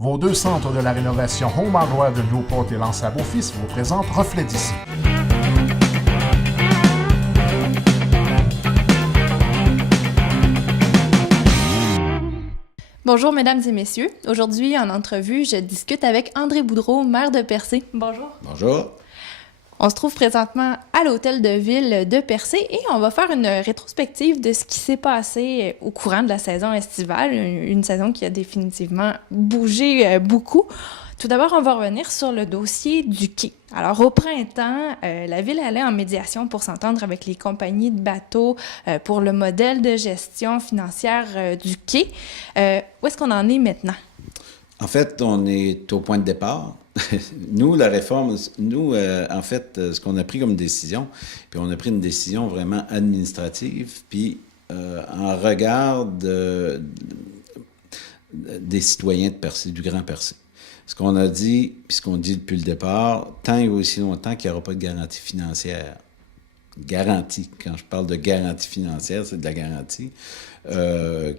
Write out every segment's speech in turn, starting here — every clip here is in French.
Vos deux centres de la rénovation Home Hardware de Newport et Lance à Beaufils vous présentent Reflet d'ici. Bonjour mesdames et messieurs. Aujourd'hui, en entrevue, je discute avec André Boudreau, maire de Percé. Bonjour. Bonjour. On se trouve présentement à l'hôtel de ville de Percé et on va faire une rétrospective de ce qui s'est passé au courant de la saison estivale, une saison qui a définitivement bougé beaucoup. Tout d'abord, on va revenir sur le dossier du quai. Alors, au printemps, la ville allait en médiation pour s'entendre avec les compagnies de bateaux pour le modèle de gestion financière du quai. Où est-ce qu'on en est maintenant? En fait, on est au point de départ. Nous, la réforme, en fait, ce qu'on a pris comme décision, puis on a pris une décision vraiment administrative, puis en regard des citoyens de Percé, du Grand Percé. Ce qu'on a dit, puis ce qu'on dit depuis le départ, tant et aussi longtemps qu'il n'y aura pas de garantie financière. Garantie, quand je parle de garantie financière, c'est de la garantie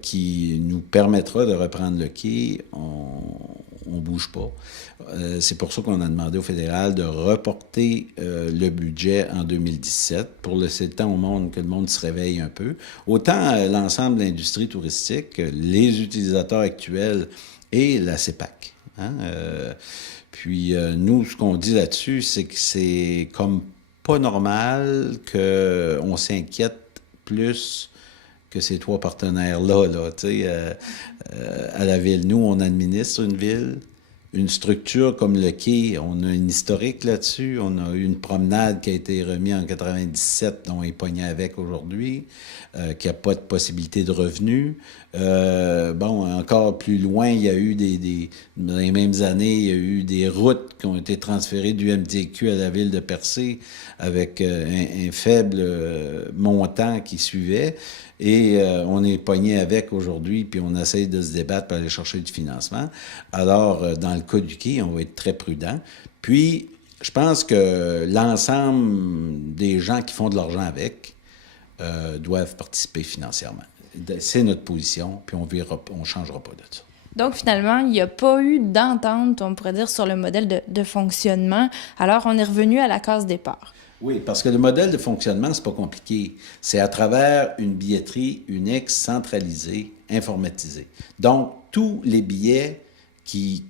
qui nous permettra de reprendre le quai. On ne bouge pas. C'est pour ça qu'on a demandé au fédéral de reporter le budget en 2017 pour laisser le temps au monde, que le monde se réveille un peu. Autant l'ensemble de l'industrie touristique, les utilisateurs actuels et la CEPAC. Hein? Puis nous, ce qu'on dit là-dessus, c'est que c'est comme pas normal qu'on s'inquiète plus que ces trois partenaires-là, à la ville. Nous, on administre une ville, une structure comme le quai, on a une historique là-dessus, on a eu une promenade qui a été remise en 97, dont on est pogné avec aujourd'hui, qui n'a pas de possibilité de revenus. Encore plus loin, il y a eu dans les mêmes années, il y a eu des routes qui ont été transférées du MTQ à la ville de Percé avec un faible montant qui suivait. Et on est pogné avec aujourd'hui, puis on essaie de se débattre pour aller chercher du financement. Alors, dans le cas du quai, on va être très prudent. Puis, je pense que l'ensemble des gens qui font de l'argent avec doivent participer financièrement. C'est notre position, puis on ne changera pas de ça. Donc, finalement, il n'y a pas eu d'entente, on pourrait dire, sur le modèle de fonctionnement. Alors, on est revenu à la case départ. Oui, parce que le modèle de fonctionnement, c'est pas compliqué. C'est à travers une billetterie unique, centralisée, informatisée. Donc, tous les billets qui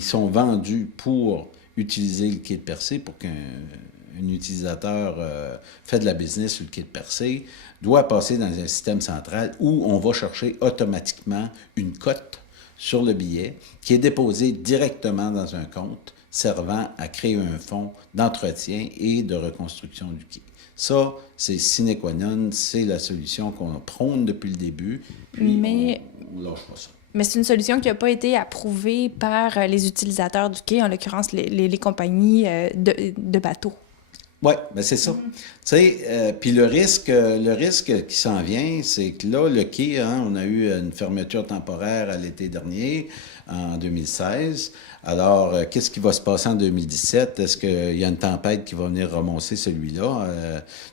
sont vendus pour utiliser le quai de Percé, pour qu'un utilisateur fait de la business sur le quai de Percé, doit passer dans un système central où on va chercher automatiquement une cote sur le billet qui est déposée directement dans un compte servant à créer un fonds d'entretien et de reconstruction du quai. Ça, c'est sine qua non, c'est la solution qu'on prône depuis le début, puis on ne lâche pas ça. Mais c'est une solution qui n'a pas été approuvée par les utilisateurs du quai, en l'occurrence les compagnies de bateaux. Oui, bien c'est ça. Tu sais, puis le risque qui s'en vient, c'est que là, le quai, on a eu une fermeture temporaire à l'été dernier, en 2016. Alors, qu'est-ce qui va se passer en 2017? Est-ce qu'il y a une tempête qui va venir remonter celui-là?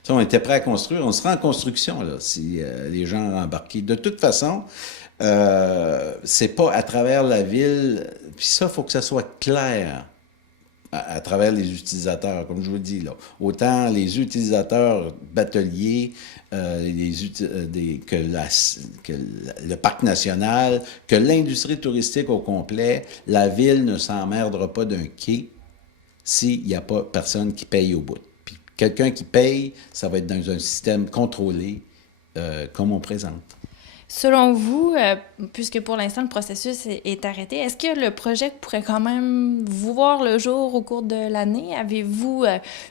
On était prêt à construire. On sera en construction, là, si les gens ont embarqué. De toute façon, c'est pas à travers la ville. Puis ça, il faut que ça soit clair à travers les utilisateurs, comme je vous dis, là. Autant les utilisateurs bateliers, que le parc national, que l'industrie touristique au complet, la ville ne s'emmerdera pas d'un quai s'il n'y a pas personne qui paye au bout. Puis quelqu'un qui paye, ça va être dans un système contrôlé comme on présente. Selon vous, puisque pour l'instant le processus est arrêté, est-ce que le projet pourrait quand même voir le jour au cours de l'année? Avez-vous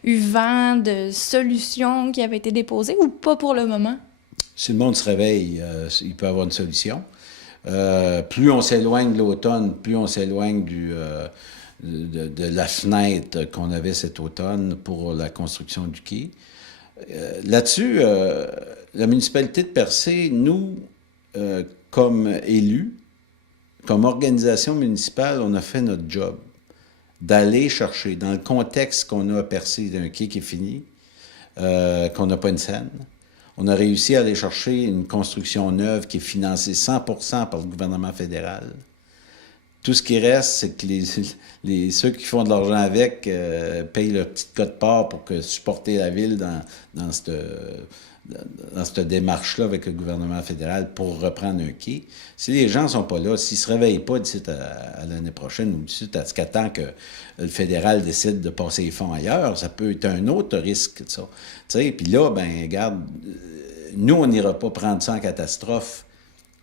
eu vent de solutions qui avaient été déposées ou pas pour le moment? Si le monde se réveille, il peut avoir une solution. Plus on s'éloigne de l'automne, plus on s'éloigne de la fenêtre qu'on avait cet automne pour la construction du quai. Là-dessus, la municipalité de Percé, nous, comme élus, comme organisation municipale, on a fait notre job d'aller chercher, dans le contexte qu'on a à Percé d'un quai qui est fini, qu'on n'a pas une scène, on a réussi à aller chercher une construction neuve qui est financée 100% par le gouvernement fédéral, Tout ce qui reste, c'est que ceux qui font de l'argent avec payent leur petite cote-part pour supporter la ville dans cette démarche-là avec le gouvernement fédéral pour reprendre un quai. Si les gens ne sont pas là, s'ils ne se réveillent pas d'ici à l'année prochaine ou d'ici à ce qu'attend que le fédéral décide de passer les fonds ailleurs, ça peut être un autre risque, ça. Puis là, ben regarde, nous, on n'ira pas prendre ça en catastrophe.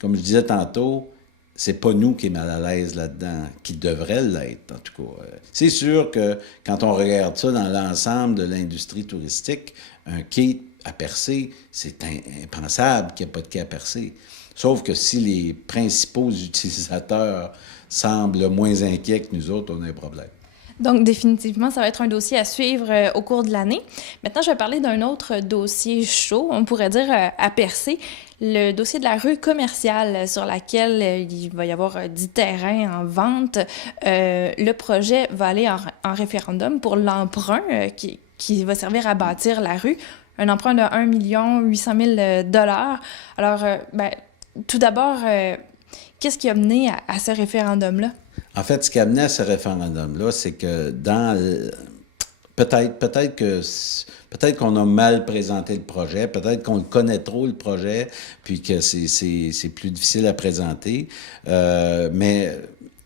Comme je disais tantôt, c'est pas nous qui est mal à l'aise là-dedans, qui devrait l'être, en tout cas. C'est sûr que quand on regarde ça dans l'ensemble de l'industrie touristique, un quai à percer, c'est impensable qu'il n'y ait pas de quai à percer. Sauf que si les principaux utilisateurs semblent moins inquiets que nous autres, on a un problème. Donc, définitivement, ça va être un dossier à suivre au cours de l'année. Maintenant, je vais parler d'un autre dossier chaud, on pourrait dire à percer, le dossier de la rue commerciale sur laquelle il va y avoir 10 terrains en vente. Le projet va aller en référendum pour l'emprunt qui va servir à bâtir la rue. Un emprunt de 1 800 000 $. Alors, tout d'abord, qu'est-ce qui a mené à ce référendum-là? En fait, ce qui a amené à ce référendum-là, c'est que peut-être qu'on a mal présenté le projet, peut-être qu'on le connaît trop, le projet, puis que c'est plus difficile à présenter. Mais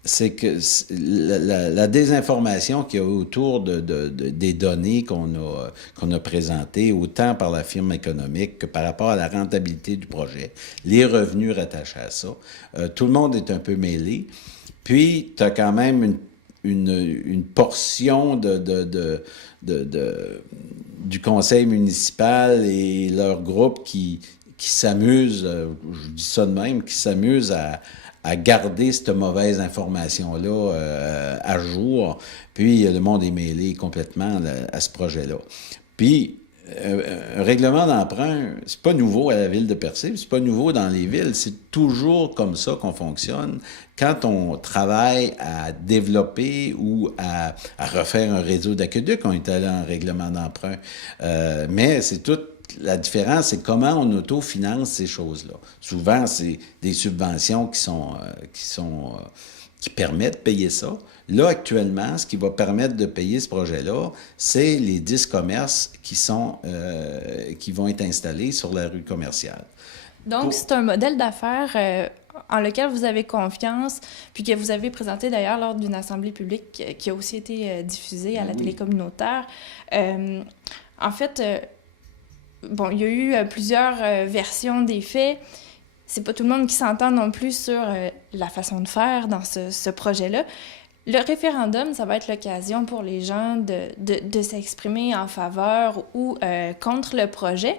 c'est que la désinformation qu'il y a autour des données qu'on a présentées, autant par la firme économique que par rapport à la rentabilité du projet, les revenus rattachés à ça, tout le monde est un peu mêlé. Puis, tu as quand même une portion du conseil municipal et leur groupe qui s'amusent, je dis ça de même, qui s'amusent à garder cette mauvaise information-là à jour. Puis, le monde est mêlé complètement à ce projet-là. Puis, un règlement d'emprunt, c'est pas nouveau à la ville de Percé, c'est pas nouveau dans les villes, c'est toujours comme ça qu'on fonctionne. Quand on travaille à développer ou à refaire un réseau d'aqueduc, on est allé en règlement d'emprunt. Mais c'est toute la différence, c'est comment on autofinance ces choses-là. Souvent, c'est des subventions qui permettent de payer ça. Là, actuellement, ce qui va permettre de payer ce projet-là, c'est les 10 commerces qui vont être installés sur la rue commerciale. Donc, c'est un modèle d'affaires en lequel vous avez confiance, puis que vous avez présenté d'ailleurs lors d'une assemblée publique qui a aussi été diffusée à la télé communautaire. En fait, il y a eu plusieurs versions des faits. C'est pas tout le monde qui s'entend non plus sur la façon de faire dans ce projet-là. Le référendum, ça va être l'occasion pour les gens de s'exprimer en faveur ou contre le projet.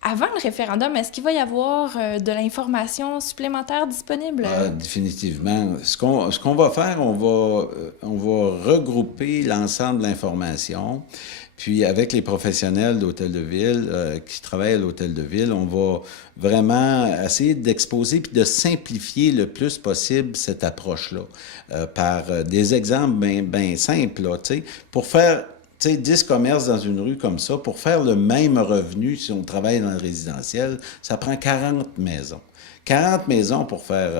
Avant le référendum, est-ce qu'il va y avoir de l'information supplémentaire disponible? Définitivement. Ce qu'on va faire, on va regrouper l'ensemble de l'information. Puis, avec les professionnels d'Hôtel de Ville qui travaillent à l'Hôtel de Ville, on va vraiment essayer d'exposer puis de simplifier le plus possible cette approche-là par des exemples bien simples, là, tu sais, pour faire... Tu sais, 10 commerces dans une rue comme ça, pour faire le même revenu, si on travaille dans le résidentiel, ça prend 40 maisons. 40 maisons pour faire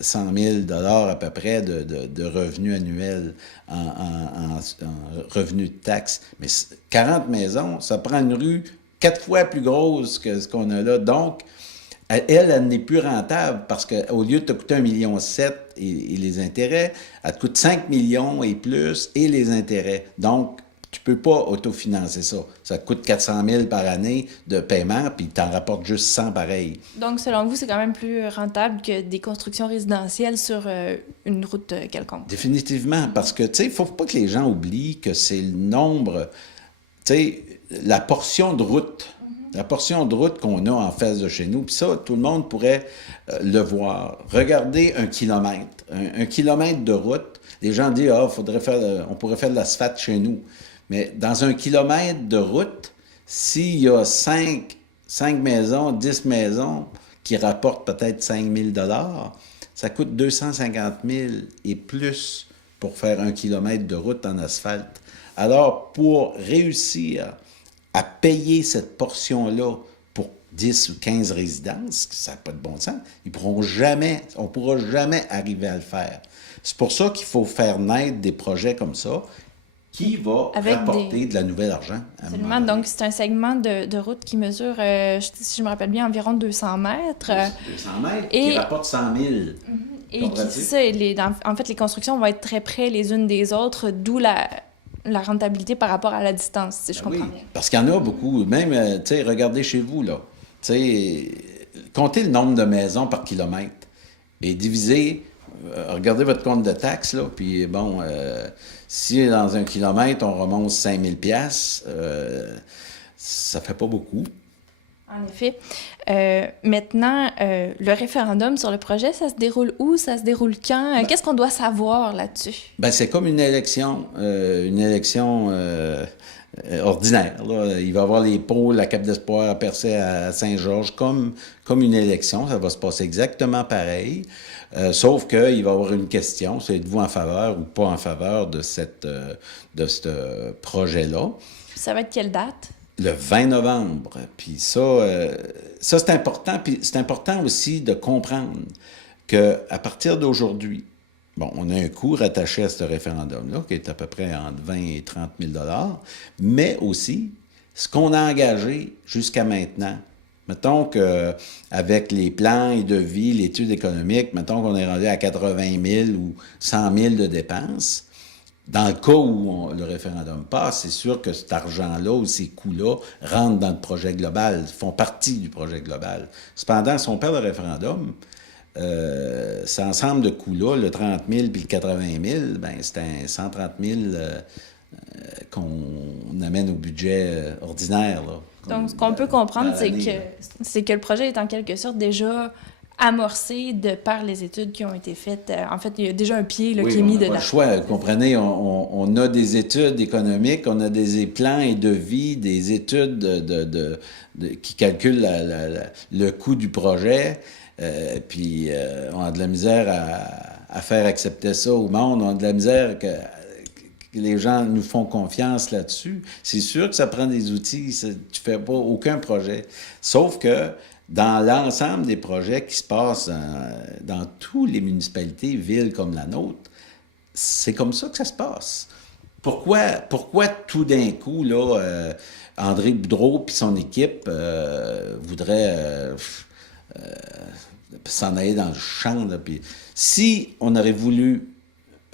100 000 $ à peu près de revenus annuels en revenus de taxes. Mais 40 maisons, ça prend une rue 4 fois plus grosse que ce qu'on a là. Donc, elle n'est plus rentable parce qu'au lieu de te coûter 1,7 million et les intérêts, elle te coûte 5 millions et plus et les intérêts. Donc, tu peux pas autofinancer ça. Ça te coûte 400 000 par année de paiement, puis tu t'en rapportes juste 100 pareil. Donc, selon vous, c'est quand même plus rentable que des constructions résidentielles sur une route quelconque? Définitivement, parce que, tu sais, il faut pas que les gens oublient que c'est le nombre, tu sais, la portion de route. La portion de route qu'on a en face de chez nous, puis ça, tout le monde pourrait le voir. Regardez un kilomètre. Un kilomètre de route, les gens disent « Ah, on pourrait faire de l'asphalte chez nous ». Mais dans un kilomètre de route, s'il y a 5 maisons, 10 maisons qui rapportent peut-être 5 000 $, ça coûte 250 000 et plus pour faire un kilomètre de route en asphalte. Alors, pour réussir à payer cette portion-là pour 10 ou 15 résidences, ça n'a pas de bon sens, on ne pourra jamais arriver à le faire. C'est pour ça qu'il faut faire naître des projets comme ça qui va rapporter de la nouvelle argent. Absolument. Donc, c'est un segment de route qui mesure, si je me rappelle bien, environ 200 mètres. 200 mètres, qui rapporte 100 000. Et en fait, les constructions vont être très près les unes des autres, d'où la rentabilité par rapport à la distance, si je comprends bien. Parce qu'il y en a beaucoup. Même, tu sais, regardez chez vous, là. Tu sais, comptez le nombre de maisons par kilomètre et divisez, regardez votre compte de taxes, là, puis bon, si dans un kilomètre, on remonte 5 000 $, ça fait pas beaucoup. En effet. Maintenant, le référendum sur le projet, ça se déroule où? Ça se déroule quand? Qu'est-ce qu'on doit savoir là-dessus? Ben, c'est comme une élection ordinaire. Là. Il va y avoir les pôles, la Cap d'Espoir à Percé à Saint-Georges, comme une élection. Ça va se passer exactement pareil. Sauf qu'il va y avoir une question, c'est êtes-vous en faveur ou pas en faveur de ce projet-là? Ça va être quelle date? Le 20 novembre. Puis ça c'est important. Puis c'est important aussi de comprendre qu'à partir d'aujourd'hui, bon, on a un coût rattaché à ce référendum-là, qui est à peu près entre 20 et 30 000 $, mais aussi ce qu'on a engagé jusqu'à maintenant. Mettons qu'avec les plans et devis, l'étude économique, mettons qu'on est rendu à 80 000 ou 100 000 de dépenses. Dans le cas où le référendum passe, c'est sûr que cet argent-là ou ces coûts-là rentrent dans le projet global, font partie du projet global. Cependant, si on perd le référendum, cet ensemble de coûts-là, le 30 000 puis le 80 000, ben, c'est un 130 000 qu'on amène au budget ordinaire. Là, donc, ce qu'on peut comprendre, c'est que le projet est en quelque sorte déjà amorcé de par les études qui ont été faites. En fait, il y a déjà un pied là, qui est mis dedans. Oui, on n'a pas le choix. Vous comprenez, on a des études économiques, on a des plans et devis, des études qui calculent le coût du projet. Puis on a de la misère à faire accepter ça au monde. On a de la misère que les gens nous font confiance là-dessus. C'est sûr que ça prend des outils. Tu fais pas aucun projet. Sauf que dans l'ensemble des projets qui se passent dans toutes les municipalités, villes comme la nôtre, c'est comme ça que ça se passe. Pourquoi tout d'un coup, là, André Boudreau et son équipe voudraient s'en aller dans le champ? Là, puis si on aurait voulu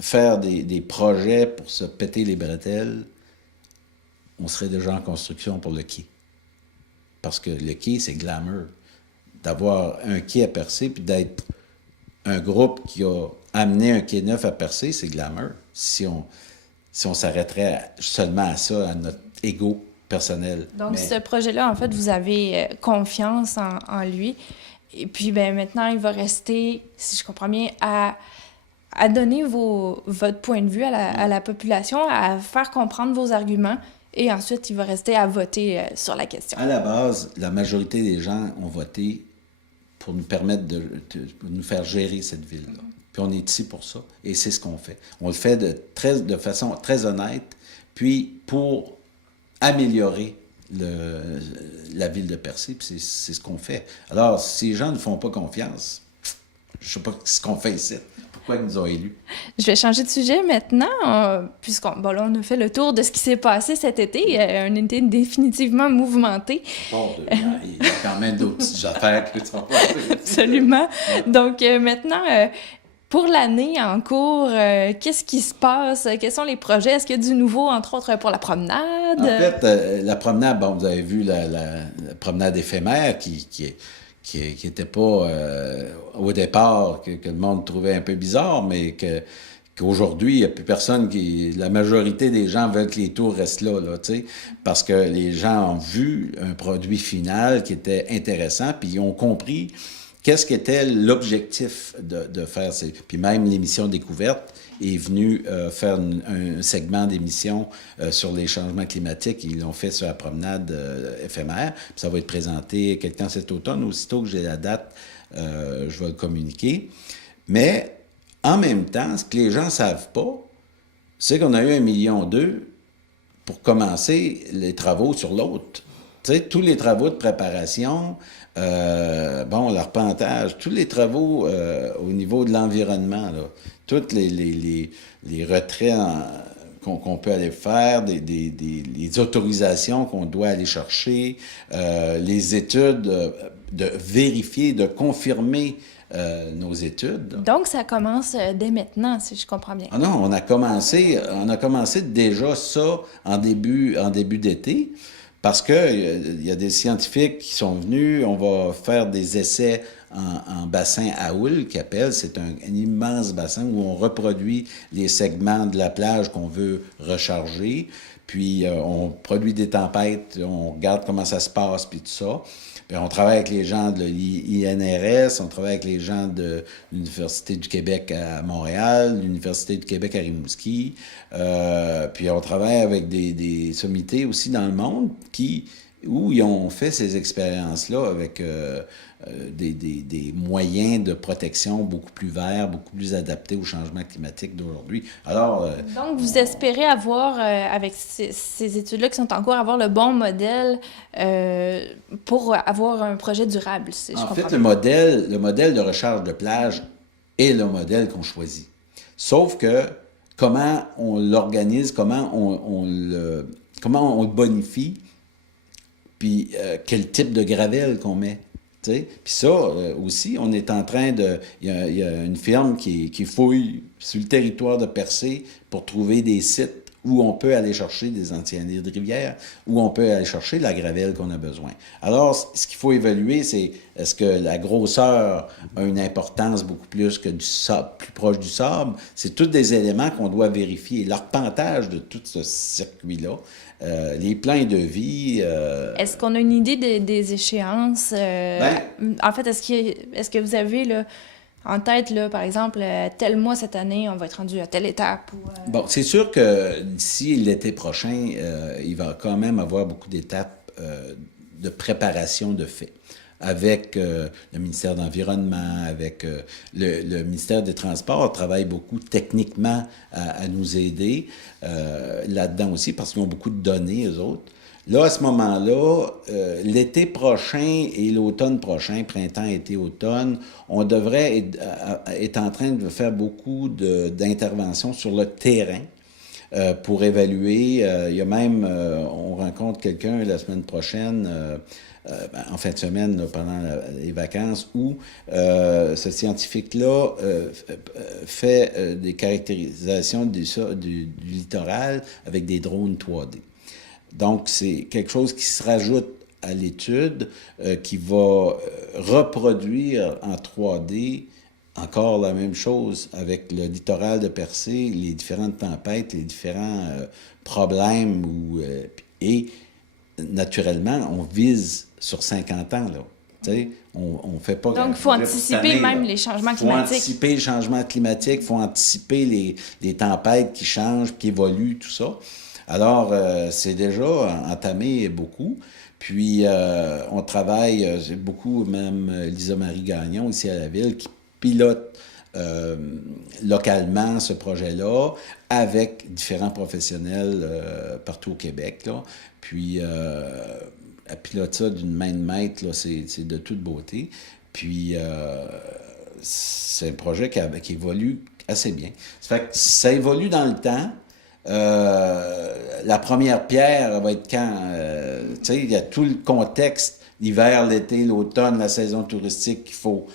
faire des projets pour se péter les bretelles, on serait déjà en construction pour le quai. Parce que le quai, c'est glamour. D'avoir un quai à Percé, puis d'être un groupe qui a amené un quai neuf à Percé, c'est glamour. Si on s'arrêterait seulement à ça, à notre ego personnel. Donc, ce projet-là, en fait, vous avez confiance en lui. Et puis, ben maintenant, il va rester, si je comprends bien, à donner votre point de vue à la population, à faire comprendre vos arguments. Et ensuite, il va rester à voter sur la question. À la base, la majorité des gens ont voté pour nous permettre de nous faire gérer cette ville-là. Puis on est ici pour ça, et c'est ce qu'on fait. On le fait de façon très honnête, puis pour améliorer la ville de Percé, puis c'est ce qu'on fait. Alors, si les gens ne font pas confiance, je ne sais pas ce qu'on fait ici. Pourquoi ils nous ont élus? Je vais changer de sujet maintenant, puisqu'on là, on a fait le tour de ce qui s'est passé cet été, un été définitivement mouvementé. Bon, il y a quand même d'autres petites affaires qui sont passées. Absolument. Donc maintenant, pour l'année en cours, qu'est-ce qui se passe? Quels sont les projets? Est-ce qu'il y a du nouveau, entre autres, pour la promenade? En fait, la promenade, bon, vous avez vu la promenade éphémère qui n'était pas au départ, que le monde trouvait un peu bizarre, mais qu'aujourd'hui, il n'y a plus personne la majorité des gens veulent que les tours restent là, tu sais, parce que les gens ont vu un produit final qui était intéressant, puis ils ont compris qu'est-ce qu'était l'objectif de faire. Puis même l'émission Découverte est venue faire un segment d'émission sur les changements climatiques. Ils l'ont fait sur la promenade éphémère. Puis ça va être présenté quelque temps cet automne. Aussitôt que j'ai la date, je vais le communiquer. Mais en même temps, ce que les gens ne savent pas, c'est qu'on a eu 1,2 million pour commencer les travaux sur l'autre. Tu sais, tous les travaux de préparation, l'arpentage, tous les travaux au niveau de l'environnement, là. Toutes les retraits qu'on peut aller faire, les autorisations qu'on doit aller chercher, les études, de vérifier, de confirmer nos études. Donc, ça commence dès maintenant, si je comprends bien. Ah non, on a commencé déjà ça en début d'été, parce que il y a des scientifiques qui sont venus, on va faire des essais en bassin à houle, qui appelle, c'est un immense bassin où on reproduit les segments de la plage qu'on veut recharger, puis on produit des tempêtes, on regarde comment ça se passe, puis tout ça. Puis on travaille avec les gens de l'INRS, on travaille avec les gens de l'Université du Québec à Montréal, l'Université du Québec à Rimouski, puis on travaille avec des sommités aussi dans le monde où ils ont fait ces expériences-là avec des moyens de protection beaucoup plus verts, beaucoup plus adaptés au changement climatique d'aujourd'hui. Alors, donc, vous espérez avoir, avec ces études-là qui sont en cours, avoir le bon modèle pour avoir un projet durable, si je comprends bien. En fait, le modèle de recharge de plage est le modèle qu'on choisit. Sauf que comment on l'organise, comment on le bonifie, puis quel type de gravelle qu'on met. Puis ça, aussi, on est en train de... Il y a une firme qui fouille sur le territoire de Percé pour trouver des sites où on peut aller chercher des antianides de rivière, où on peut aller chercher la gravelle qu'on a besoin. Alors, ce qu'il faut évaluer, c'est est-ce que la grosseur a une importance beaucoup plus que du sable, plus proche du sable? C'est tous des éléments qu'on doit vérifier. L'arpentage de tout ce circuit-là, les plans de vie... Est-ce qu'on a une idée des échéances? En fait, est-ce que vous avez là, en tête, là, par exemple, tel mois cette année, on va être rendu à telle étape? Bon, c'est sûr que d'ici l'été prochain, il va quand même avoir beaucoup d'étapes de préparation de fait. Avec le ministère de l'Environnement, avec le ministère des Transports, travaille beaucoup techniquement à nous aider là-dedans aussi, parce qu'ils ont beaucoup de données, eux autres. Là, à ce moment-là, l'été prochain et l'automne prochain, printemps, été, automne, on devrait être en train de faire beaucoup d'interventions sur le terrain pour évaluer. Il y a même, on rencontre quelqu'un la semaine prochaine, en fin de semaine, là, pendant les vacances, où ce scientifique-là fait des caractérisations du littoral avec des drones 3D. Donc, c'est quelque chose qui se rajoute à l'étude, qui va reproduire en 3D encore la même chose avec le littoral de Percé, les différentes tempêtes, les différents problèmes. Et naturellement, on vise sur 50 ans, là. T'sais, on fait pas... Donc, il faut anticiper même les changements climatiques. Il faut anticiper les changements climatiques, il faut anticiper les tempêtes qui changent, qui évoluent, tout ça. Alors, c'est déjà entamé beaucoup. Puis, on travaille, j'ai beaucoup, même Lisa-Marie Gagnon, ici à la Ville, qui pilote localement ce projet-là avec différents professionnels partout au Québec, là. Puis, elle pilote ça d'une main de maître, là, c'est de toute beauté. Puis, c'est un projet qui évolue assez bien. Ça fait que ça évolue dans le temps. La première pierre va être quand? Tu sais, il y a tout le contexte, l'hiver, l'été, l'automne, la saison touristique qu'il faut,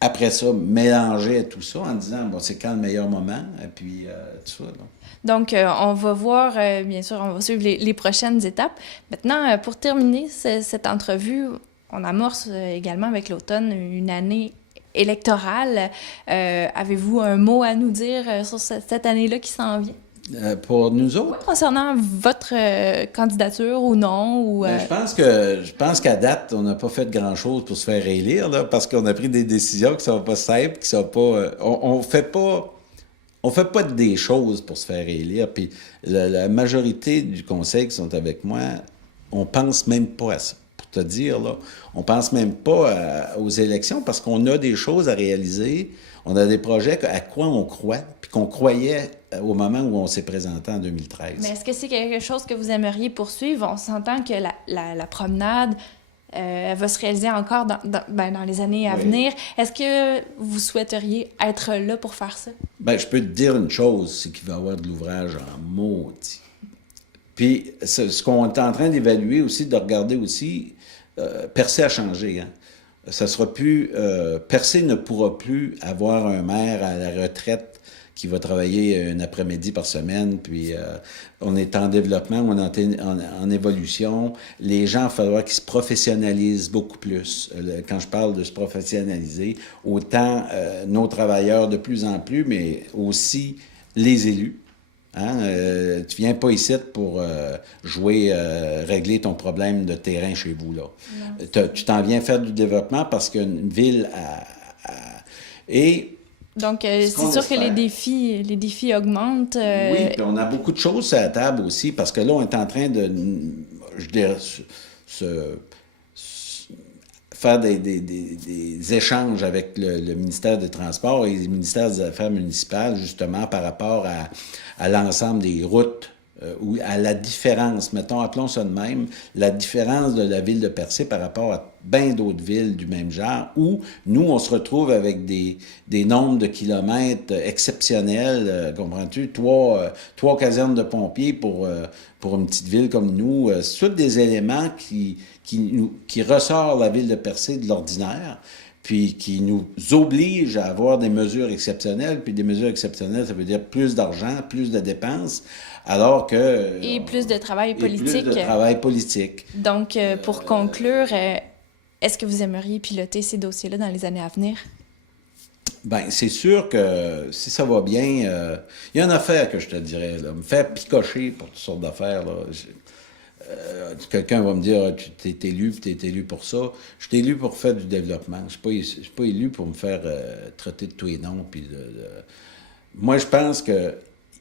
après ça, mélanger à tout ça en disant, bon, c'est quand le meilleur moment, et puis tout ça. Là. Donc, on va voir, bien sûr, on va suivre les prochaines étapes. Maintenant, pour terminer cette entrevue, on amorce également avec l'automne une année électorale. Avez-vous un mot à nous dire sur cette année-là qui s'en vient? Pour nous autres? Oui, concernant votre candidature ou non? Ou, Je pense qu'à date, on n'a pas fait grand-chose pour se faire élire, là, parce qu'on a pris des décisions qui ne sont pas simples, qui sont pas... on fait pas des choses pour se faire élire. Puis la majorité du conseil qui sont avec moi, on pense même pas à ça. Pour te dire, là, on pense même pas aux élections parce qu'on a des choses à réaliser. On a des projets à quoi on croit, puis qu'on croyait au moment où on s'est présenté en 2013. Mais est-ce que c'est quelque chose que vous aimeriez poursuivre? On s'entend que la promenade, elle va se réaliser encore dans les années à Oui. venir. Est-ce que vous souhaiteriez être là pour faire ça? Ben, je peux te dire une chose, c'est qu'il va y avoir de l'ouvrage en maudit. Puis, ce qu'on est en train d'évaluer aussi, de regarder aussi, Percé a changé, hein. Ça sera plus... Percé ne pourra plus avoir un maire à la retraite qui va travailler un après-midi par semaine, puis on est en développement, on est en évolution. Les gens, il va falloir qu'ils se professionnalisent beaucoup plus. Quand je parle de se professionnaliser, autant nos travailleurs de plus en plus, mais aussi les élus. Hein? Tu viens pas ici pour jouer, régler ton problème de terrain chez vous, là. Tu t'en viens faire du développement parce qu'une ville et Donc, c'est sûr que les défis augmentent. oui, puis on a beaucoup de choses à la table aussi, parce que là, on est en train de, je dirais, faire des échanges avec le ministère des Transports et le ministère des Affaires municipales, justement, par rapport à l'ensemble des routes, ou à la différence, mettons, appelons ça de même, la différence de la ville de Percé par rapport à bien d'autres villes du même genre, où nous, on se retrouve avec des nombres de kilomètres exceptionnels, comprends-tu? Trois casernes de pompiers pour une petite ville comme nous. C'est tous des éléments qui ressortent la ville de Percé de l'ordinaire, puis qui nous obligent à avoir des mesures exceptionnelles. Puis des mesures exceptionnelles, ça veut dire plus d'argent, plus de dépenses, alors que... Et plus de travail politique. Et plus de travail politique. Donc, pour conclure, est-ce que vous aimeriez piloter ces dossiers-là dans les années à venir? Bien, c'est sûr que si ça va bien, il y a une affaire que je te dirais, là, me faire picocher pour toutes sortes d'affaires, là. Quelqu'un va me dire, tu t'es élu, puis tu es élu pour ça. Je suis élu pour faire du développement. Je ne suis pas élu pour me faire traiter de tous les noms. Puis Moi, je pense que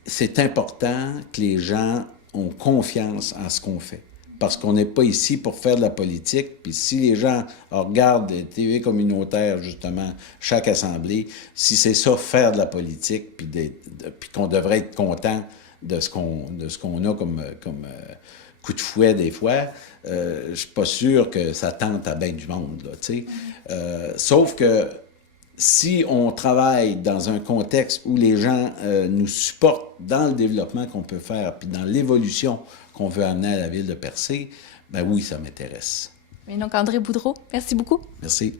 c'est important que les gens ont confiance en ce qu'on fait. Parce qu'on n'est pas ici pour faire de la politique. Puis si les gens regardent des TV communautaires, justement, chaque assemblée, si c'est ça, faire de la politique, puis qu'on devrait être content de ce qu'on a comme coup de fouet des fois, je suis pas sûr que ça tente à bien du monde, là, tu sais. Sauf que si on travaille dans un contexte où les gens nous supportent dans le développement qu'on peut faire, puis dans l'évolution qu'on veut amener à la ville de Percé, ben oui, ça m'intéresse. Et donc, André Boudreau, merci beaucoup. Merci.